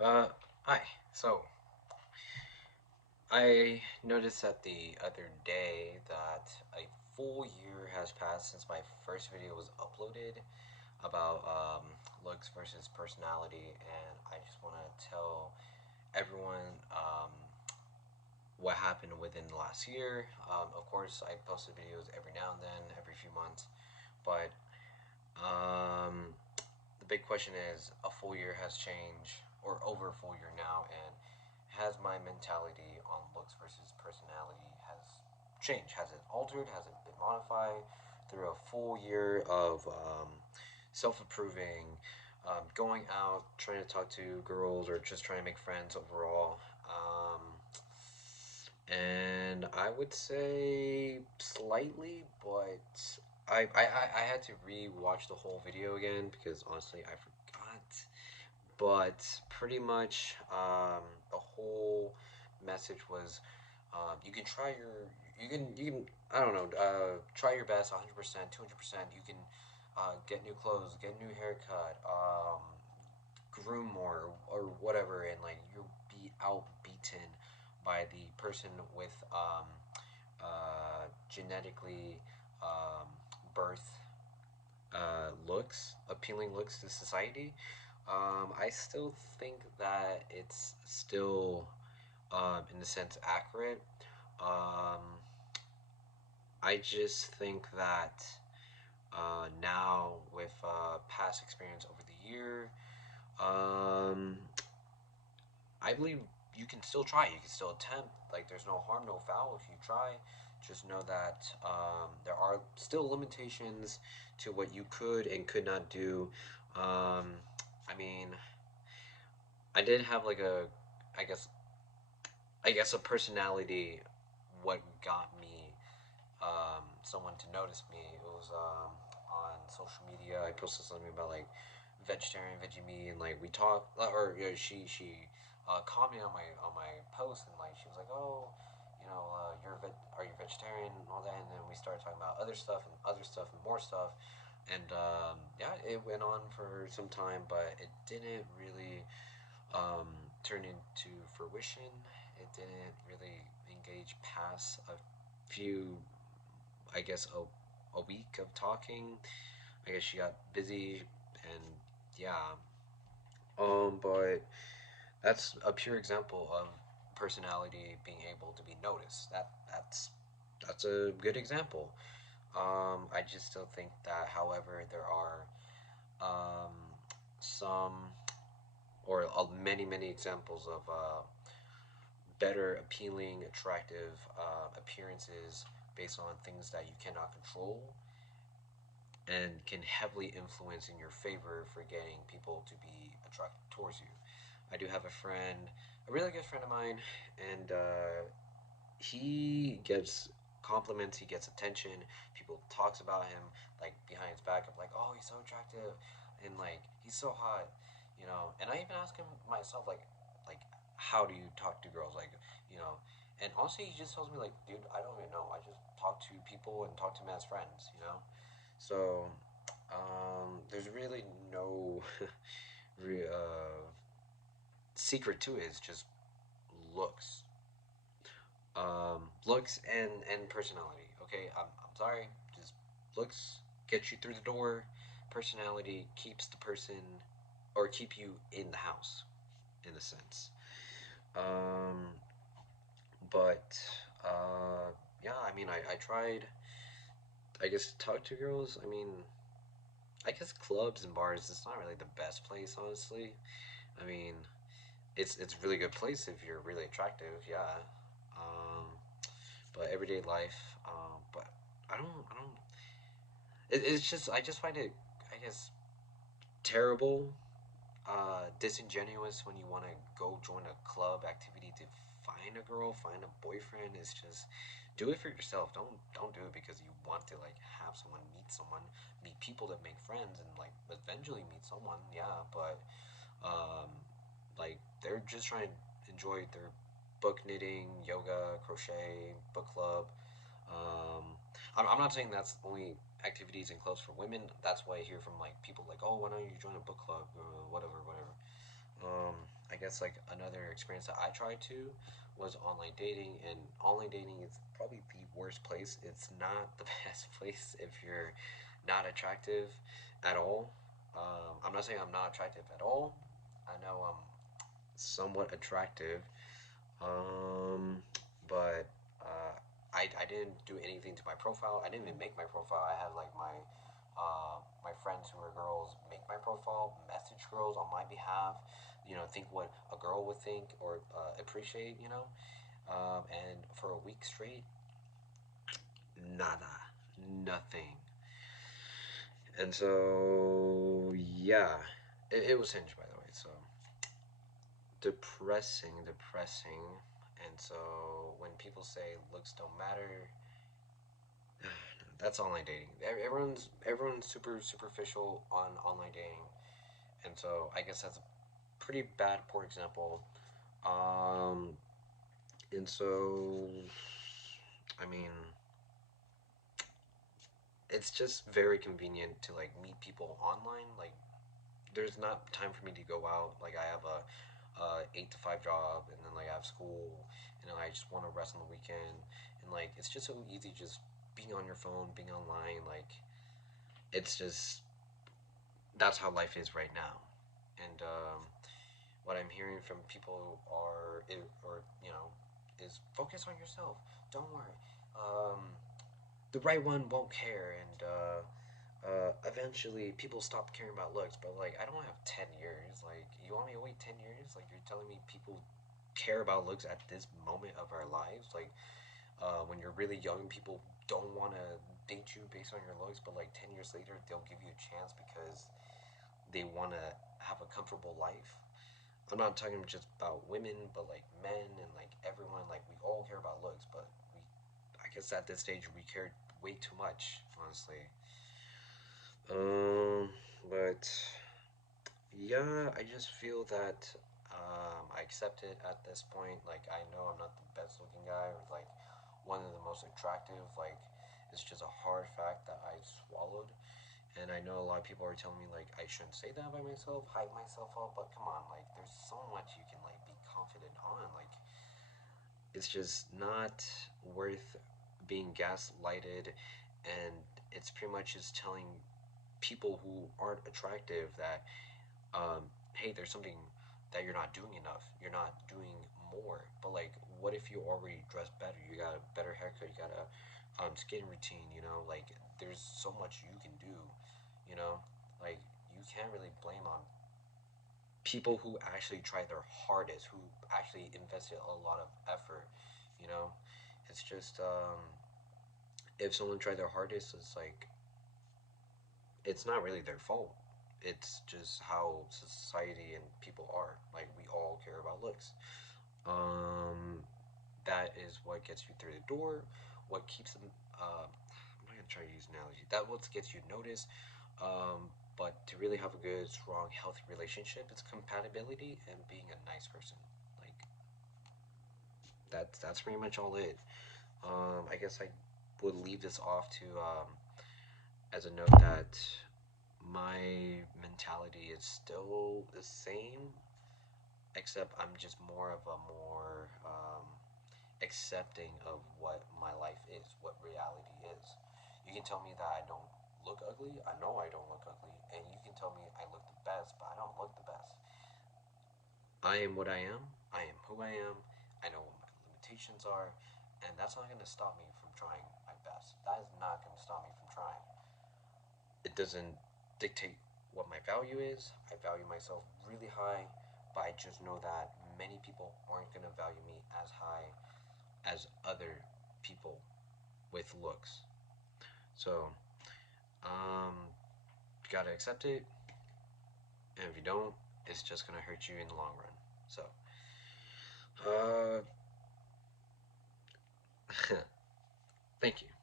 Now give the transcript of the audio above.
Uh, Hi. So, I noticed that the other day that a full year has passed since my first video was uploaded about looks versus personality, and I just want to tell everyone what happened within the last year. Of course, I posted videos every now and then, every few months, but um, the big question is a full year has changed, or over a full year now, and has my mentality on looks versus personality has changed? Has it altered? Has it been modified through a full year of self-approving, going out, trying to talk to girls, or just trying to make friends overall? And I would say slightly, but I had to re-watch the whole video again because honestly I forgot. But pretty much the whole message was you can try your I don't know, try your best 100%, 200%. You can get new clothes, get a new haircut, groom more or whatever, and like you'll be outbeaten by the person with genetically um, birth looks, appealing looks to society. I still think that it's still, in a sense, accurate. Um, I just think that now, with past experience over the year, um, I believe you can still try. You can still attempt. Like, there's no harm, no foul if you try. Just know that there are still limitations to what you could and could not do. I mean, I did have like I guess, I guess a personality. What got me someone to notice me? It was on social media. I posted something about like vegetarian, veggie me, and like we talked, or you know, she commented on my post, and like she was like, oh, are you vegetarian and all that, and then we started talking about other stuff and other stuff and more stuff, and yeah, it went on for some time, but it didn't really turn into fruition. It didn't really engage past a few, I guess, a week of talking. I guess she got busy, and yeah. But that's a pure example of personality being able to be noticed. That's a good example. I just still think that, however, there are um, some or many examples of better, appealing, attractive appearances based on things that you cannot control and can heavily influence in your favor for getting people to be attracted towards you. I do have a friend, a really good friend of mine, and he gets compliments, he gets attention. People talks about him like behind his back. I'm like, oh, he's so attractive, and like he's so hot, you know. And I even ask him myself, like how do you talk to girls, like you know. And honestly, he just tells me like, dude, I don't even know. I just talk to people and talk to them as friends, you know. So there's really no secret to it. It's just looks, looks and personality. Okay, I'm sorry. Just looks get you through the door. Personality keeps the person or keep you in the house, in a sense. Um, but yeah, I mean, I tried. I guess to talk to girls. I mean, I guess clubs and bars. It's not really the best place, honestly. I mean, it's a really good place if you're really attractive. Yeah. Um, but everyday life. But I don't. It's just I just find it, I guess, terrible, disingenuous when you want to go join a club activity to find a girl, find a boyfriend. It's just do it for yourself. Don't do it because you want to like have someone, meet people that make friends, and like eventually meet someone. Yeah, but um, like they're just trying to enjoy their book knitting, yoga, crochet, book club. Um, I'm not saying that's only activities and clubs for women. That's why I hear from like people like, oh, why don't you join a book club or whatever. I guess like another experience that I tried to was online dating, and online dating is probably the worst place. It's not the best place if you're not attractive at all. I'm not saying I'm not attractive at all. I know I'm somewhat attractive, um, but I didn't do anything to my profile. I didn't even make my profile. I had like my friends who are girls make my profile, message girls on my behalf. You know, think what a girl would think or appreciate. You know, and for a week straight, nada, nothing. And so yeah, it was Hinge by the way. So depressing. And so when people say looks don't matter, that's online dating. Everyone's super superficial on online dating, and so I guess that's a pretty bad poor example. Um, and so I mean, it's just very convenient to like meet people online. Like, there's not time for me to go out. Like, I have a 8 to 5 job, and then like I have school, and then I just want to rest on the weekend, and like it's just so easy just being on your phone, being online. Like, it's just that's how life is right now. And what I'm hearing from people or is focus on yourself. Don't worry. The right one won't care, and eventually people stop caring about looks. But like, I don't have 10 years. Like, you want me to wait 10 years? Like, you're telling me people care about looks at this moment of our lives? Like, when you're really young, people don't want to date you based on your looks, but like 10 years later, they'll give you a chance because they want to have a comfortable life. I'm not talking just about women, but like men and like everyone. Like, we all care about looks, but I guess at this stage we care way too much, honestly. Um, but yeah, I just feel that I accept it at this point. Like, I know I'm not the best looking guy or like one of the most attractive. Like, it's just a hard fact that I swallowed. And I know a lot of people are telling me like I shouldn't say that by myself, hype myself up, but come on, like there's so much you can like be confident on. Like, it's just not worth being gaslighted, and it's pretty much just telling people who aren't attractive that hey, there's something that you're not doing enough. You're not doing more. But like, what if you already dress better? You got a better haircut. You got a skin routine. You know, like there's so much you can do. You know, like you can't really blame on people who actually try their hardest, who actually invested a lot of effort. You know, it's just if someone tried their hardest, it's like it's not really their fault. It's just how society and people are. Like, we all care about looks. Um, that is what gets you through the door. What keeps them? I'm not gonna try to use an analogy. That what gets you noticed. But to really have a good, strong, healthy relationship, it's compatibility and being a nice person. Like, that's pretty much all it. I guess I would leave this off to as a note that my mentality is still the same, except I'm just more of a more accepting of what my life is, what reality is. You can tell me that I don't look ugly. I know I don't look ugly, and you can tell me I look the best, but I don't look the best. I am what I am. I am who I am. I know what my limitations are, and that's not going to stop me from trying my best. That is not going to stop me from trying. It doesn't dictate what my value is. I value myself really high, but I just know that many people aren't going to value me as high as other people with looks. So, um, you gotta accept it, and if you don't, it's just gonna hurt you in the long run. So, uh, thank you.